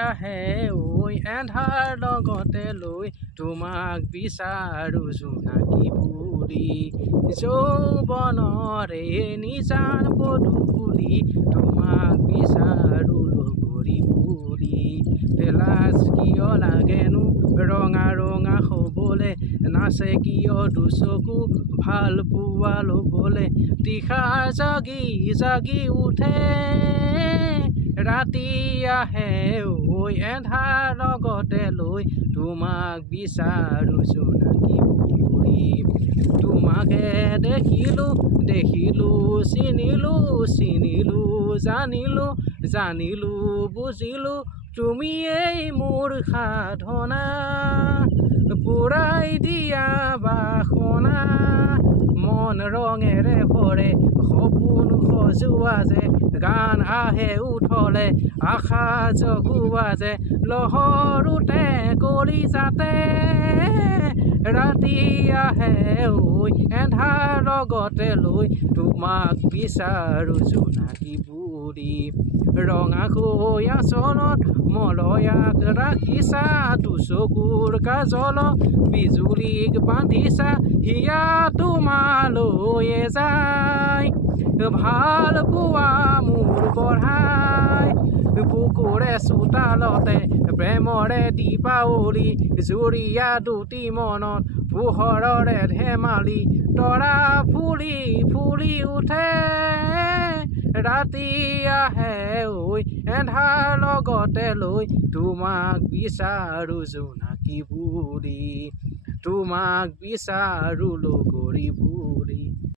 আহে ঐ এন্ধাৰ লগতে লৈ তোমাক বিচাৰো জোনাকী বুলি যৌৱনৰে নিজান পদূলি তোমাক বিচাৰো লগৰী বুলি লাজ কিয় লাগেনো ৰঙা ৰঙা হ'বলে নাচে কিয় দুচকু ভাল পোৱা ল'বলে তীখাৰ জাগি জাগি উঠে ৰাতি আহে ঐ এন্ধাৰ লগতে লৈ তোমাক বিচাৰো জোনাকী বুলি তোমাকে দেখিলো দেখিলো চিনিলো চিনিলো জানিলো জানিলো বুজিলো তুমিয়েই মোৰ সাধনা পুৰাই দিয়া বাসনা মন ৰঙেৰে ভৰে সপোন সজোৱা যে গান আহে উঠলে আশা জগোৱা যে লহৰোতে কৰি যাতে ৰাতি আহে ঐ এন্ধাৰ লগতে লৈ তোমাক বিচাৰো জোনাকী বুলি ৰঙা খৈয়া চলত মলয়াক ৰাখিছা দুচকুৰ কাজলত বিজুলীক বান্ধিছা হিয়া তোমালৈয়ে যায় ভাল পোৱা মোৰ বঢ়াই বুকুৰে চোতালতে প্ৰেমৰে দীপাৱলী জুৰীয়া দুটি মনত পোহৰৰে ধেমালি তৰা ফুলি ফুলি উঠে ৰাতি আহে ঐ এন্ধাৰ লগতে লৈ তোমাক বিচাৰো জোনাকী বুলি তোমাক বিচাৰো লগৰী বুলি